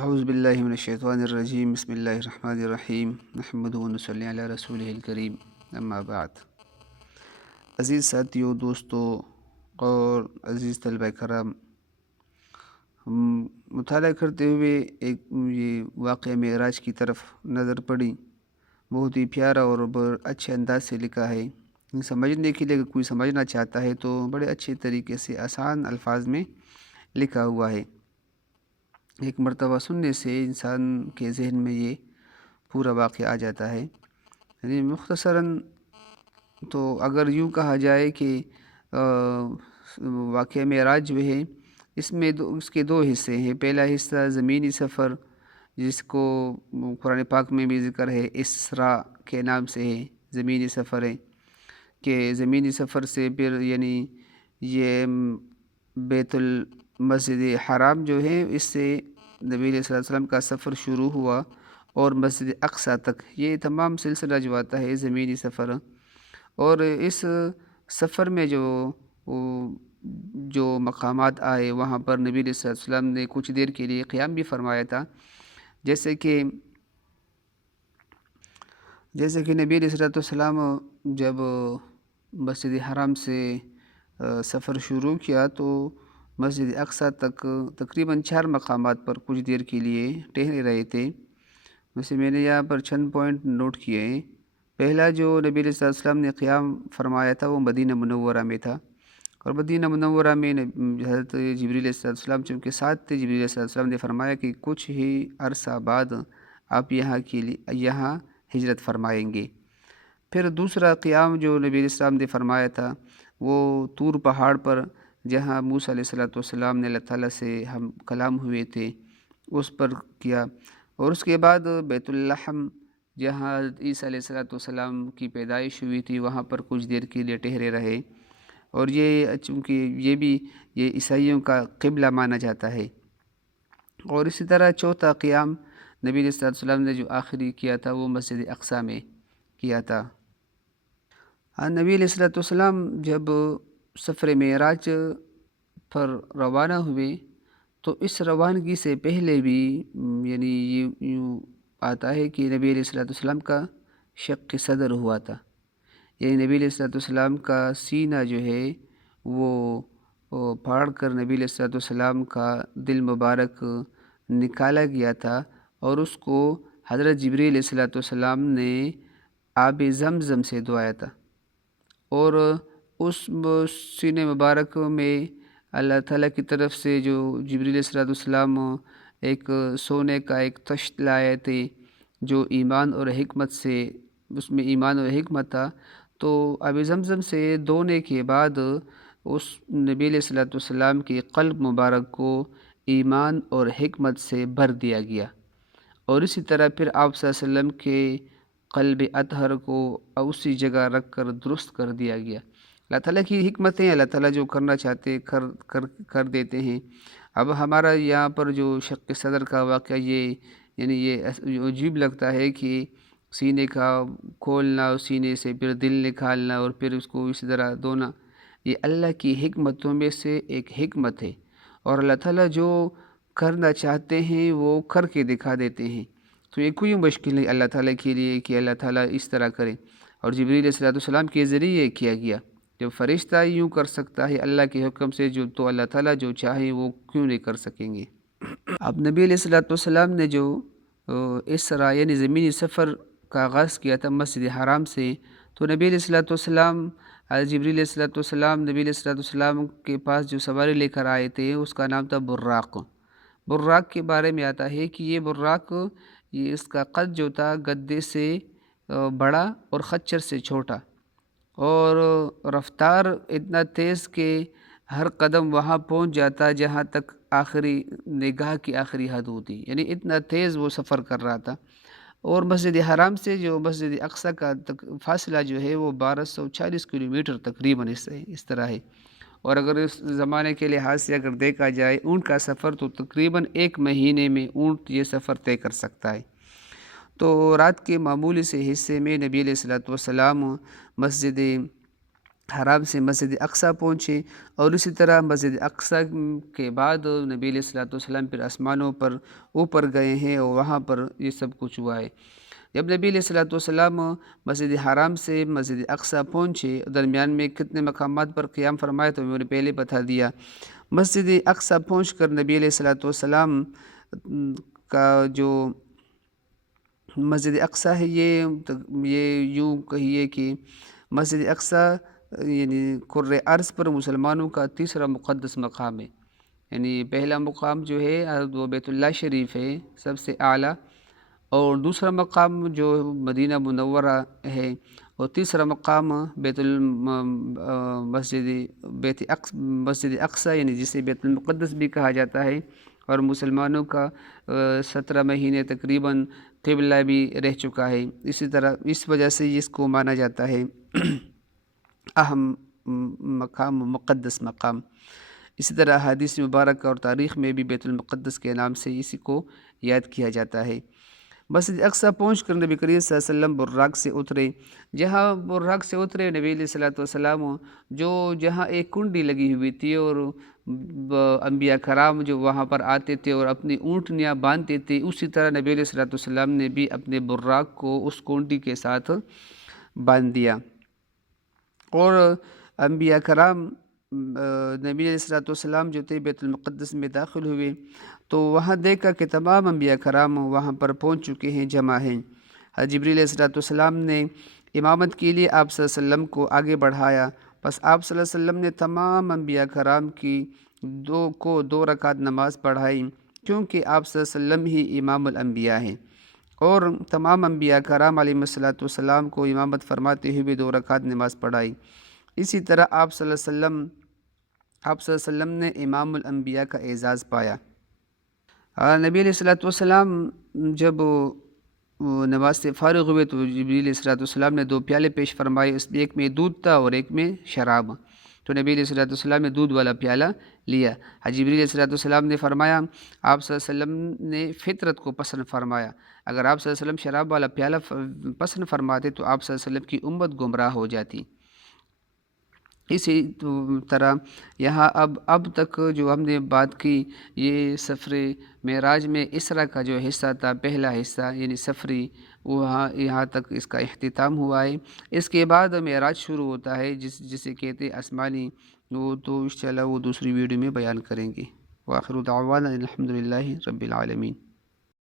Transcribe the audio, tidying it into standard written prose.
اعوذ باللہ من الشیطان الرجیم بسم اللہ الرحمن الرحیم نحمدہ و نصلی علی رسولہ الکریم اما بعد۔ عزیز ساتھیوں، دوستوں اور عزیز طلبہ کرام، ہم مطالعہ کرتے ہوئے ایک یہ واقعہ معراج کی طرف نظر پڑی۔ بہت ہی پیارا اور اچھے انداز سے لکھا ہے۔ سمجھنے کے لیے اگر کوئی سمجھنا چاہتا ہے تو بڑے اچھے طریقے سے آسان الفاظ میں لکھا ہوا ہے۔ ایک مرتبہ سننے سے انسان کے ذہن میں یہ پورا واقعہ آ جاتا ہے۔ یعنی مختصراً تو اگر یوں کہا جائے کہ واقعہ معراج جو ہے اس کے دو حصے ہیں۔ پہلا حصہ زمینی سفر، جس کو قرآن پاک میں بھی ذکر ہے، اسراء کے نام سے ہے، زمینی سفر ہے کہ زمینی سفر سے پھر یعنی یہ بیت المسجد حرام جو ہے، اس سے نبی علیہ السلام کا سفر شروع ہوا اور مسجد اقصیٰ تک، یہ تمام سلسلہ جو آتا ہے زمینی سفر۔ اور اس سفر میں جو مقامات آئے، وہاں پر نبی علیہ السلام نے کچھ دیر کے لیے قیام بھی فرمایا تھا، جیسے کہ نبی علیہ السلام جب مسجد حرام سے سفر شروع کیا تو مسجد اقصیٰ تک تقریباً 4 مقامات پر کچھ دیر کے لیے ٹہرے رہے تھے۔ ویسے میں نے یہاں پر چند پوائنٹ نوٹ کیے ہیں۔ پہلا جو نبی علیہ السلام نے قیام فرمایا تھا وہ مدینہ منورہ میں تھا، اور مدینہ منورہ میں حضرت جبریل علیہ السلام چونکہ ساتھ تھے، جبریل علیہ السلام نے فرمایا کہ کچھ ہی عرصہ بعد آپ یہاں ہجرت فرمائیں گے۔ پھر دوسرا قیام جو نبی علیہ السلام نے فرمایا تھا وہ طور پہاڑ پر، جہاں موسیٰ علیہ السلام نے اللہ تعالیٰ سے ہم کلام ہوئے تھے، اس پر کیا۔ اور اس کے بعد بیت اللحم، جہاں عیسیٰ علیہ السلام کی پیدائش ہوئی تھی، وہاں پر کچھ دیر کے لیے ٹہرے رہے۔ اور یہ چونکہ یہ عیسائیوں کا قبلہ مانا جاتا ہے۔ اور اسی طرح چوتھا قیام نبی علیہ السلام نے جو آخری کیا تھا وہ مسجد اقصیٰ میں کیا تھا۔ نبی علیہ السلام جب سفر معراج پر روانہ ہوئے تو اس روانگی سے پہلے بھی یعنی یوں آتا ہے کہ نبی علیہ السلام کا شق صدر ہوا تھا، یعنی نبی علیہ السلام کا سینہ جو ہے وہ پھاڑ کر نبی علیہ السلام کا دل مبارک نکالا گیا تھا، اور اس کو حضرت جبریل علیہ السلام نے آب زمزم سے دھویا تھا۔ اور اس سینے مبارک میں اللہ تعالیٰ کی طرف سے جو جبریل علیہ السلام ایک سونے کا ایک تشت لائے تھے، جو ایمان اور حکمت سے، اس میں ایمان اور حکمت تھا، تو آب زمزم سے دھونے کے بعد اس نبی علیہ السلام کے قلب مبارک کو ایمان اور حکمت سے بھر دیا گیا، اور اسی طرح پھر آپ صلی اللہ علیہ وسلم کے قلب اطہر کو اسی جگہ رکھ کر درست کر دیا گیا۔ اللہ تعالیٰ کی حکمتیں، اللہ تعالیٰ جو کرنا چاہتے کر دیتے ہیں۔ اب ہمارا یہاں پر جو شق صدر کا واقعہ، یہ عجیب لگتا ہے کہ سینے کا کھولنا، سینے سے پھر دل نکالنا اور پھر اس کو اسی طرح دھونا، یہ اللہ کی حکمتوں میں سے ایک حکمت ہے، اور اللہ تعالیٰ جو کرنا چاہتے ہیں وہ کر کے دکھا دیتے ہیں۔ تو یہ کوئی مشکل نہیں اللہ تعالیٰ کے لیے کہ اللہ تعالیٰ اس طرح کرے، اور جبریل علیہ السلام کے ذریعے کیا گیا۔ جب فرشتہ یوں کر سکتا ہے اللہ کے حکم سے، تو اللہ تعالیٰ جو چاہے وہ کیوں نہیں کر سکیں گے۔ اب نبی علیہ السلام نے جو اسراء یعنی زمینی سفر کا آغاز کیا تھا مسجد حرام سے، تو نبی علیہ السلام جبریل علیہ السلام نبی علیہ السلام کے پاس جو سواری لے کر آئے تھے، اس کا نام تھا براق۔ براق کے بارے میں آتا ہے کہ یہ براق، یہ اس کا قد جو تھا گدے سے بڑا اور خچر سے چھوٹا، اور رفتار اتنا تیز کہ ہر قدم وہاں پہنچ جاتا جہاں تک آخری نگاہ کی آخری حد ہوتی، یعنی اتنا تیز وہ سفر کر رہا تھا۔ اور مسجد حرام سے جو مسجد اقصیٰ کا فاصلہ جو ہے وہ 1240 کلومیٹر تقریباً اس طرح ہے۔ اور اگر اس زمانے کے لحاظ سے اگر دیکھا جائے اونٹ کا سفر، تو تقریباً 1 مہینے میں اونٹ یہ سفر طے کر سکتا ہے۔ تو رات کے معمولی سے حصے میں نبی علیہ السلام مسجد حرام سے مسجد اقصیٰ پہنچے، اور اسی طرح مسجد اقصیٰ کے بعد نبی علیہ الصلوۃ والسلام پھر آسمانوں پر اوپر گئے ہیں اور وہاں پر یہ سب کچھ ہوا ہے۔ جب نبی علیہ الصلوۃ والسلام مسجد حرام سے مسجد اقصیٰ پہنچے، درمیان میں کتنے مقامات پر قیام فرمائے تو میں نے پہلے بتا دیا۔ مسجد اقصیٰ پہنچ کر نبی علیہ الصلوۃ والسلام کا جو مسجد اقصیٰ ہے یہ یوں کہیے کہ مسجد اقصیٰ یعنی کرۂ ارض پر مسلمانوں کا تیسرا مقدس مقام ہے۔ یعنی پہلا مقام جو ہے وہ بیت اللہ شریف ہے سب سے اعلیٰ، اور دوسرا مقام جو مدینہ منورہ ہے، اور تیسرا مقام مسجد اقصیٰ یعنی جسے بیت المقدس بھی کہا جاتا ہے، اور مسلمانوں کا 17 مہینے تقریباً قبلہ بھی رہ چکا ہے۔ اسی طرح اس وجہ سے اس کو مانا جاتا ہے اہم مقام، مقدس مقام۔ اسی طرح حدیث مبارکہ اور تاریخ میں بھی بیت المقدس کے نام سے اسی کو یاد کیا جاتا ہے۔ مسجد اقصیٰ پہنچ کر نبی کریم صلی اللہ علیہ وسلم براق سے اترے۔ جہاں براق سے اترے نبی علیہ الصلوۃ والسلام جہاں ایک کنڈی لگی ہوئی تھی، اور انبیاء کرام جو وہاں پر آتے تھے اور اپنی اونٹنیاں باندھتے تھے، اسی طرح نبی علیہ الصلوۃ والسلام نے بھی اپنے براق کو اس کنڈی کے ساتھ باندھ دیا۔ اور انبیاء کرام نبی علیہ الصلوۃ والسلام جو تھے بیت المقدس میں داخل ہوئے تو وہاں دیکھا کہ تمام انبیاء کرام وہاں پر پہنچ چکے ہیں، جمع ہیں۔ حضرت جبریل علیہ الصلوۃ والسلام نے امامت کے لیے آپ صلی اللہ علیہ وسلم کو آگے بڑھایا، بس آپ صلی اللہ علیہ وسلم نے تمام انبیاء کرام کی دو رکعت نماز پڑھائی، کیونکہ آپ صلی اللہ علیہ وسلم ہی امام الانبیاء ہیں، اور تمام انبیاء کرام علیہ الصلوۃ والسلام کو امامت فرماتے ہوئے 2 رکعت نماز پڑھائی۔ اسی طرح آپ صلی اللہ علیہ وسلم نے امام الانبیاء کا اعزاز پایا۔ نبی علیہ الصلوۃ والسلام جب نماز سے فارغ ہوئے تو جبریل علیہ الصلوۃ والسلام نے 2 پیالے پیش فرمائے، اس میں ایک میں دودھ تھا اور ایک میں شراب، تو نبی علیہ الصلوۃ والسلام نے دودھ والا پیالہ لیا۔ جبریل علیہ الصلوۃ والسلام نے فرمایا، آپ صلی اللہ علیہ وسلم نے فطرت کو پسند فرمایا، اگر آپ صلی اللہ علیہ وسلم شراب والا پیالہ پسند فرماتے تو آپ صلی اللہ علیہ وسلم کی امت گمراہ ہو جاتی۔ اسی طرح یہاں اب تک جو ہم نے بات کی، یہ سفر معراج میں اسرا کا جو حصہ تھا، پہلا حصہ یعنی سفری، یہاں تک اس کا اختتام ہوا ہے۔ اس کے بعد معراج شروع ہوتا ہے جسے کہتے ہیں آسمانی، وہ تو انشاءاللہ وہ دوسری ویڈیو میں بیان کریں گے۔ وآخر دعوانا الحمدللہ رب العالمین۔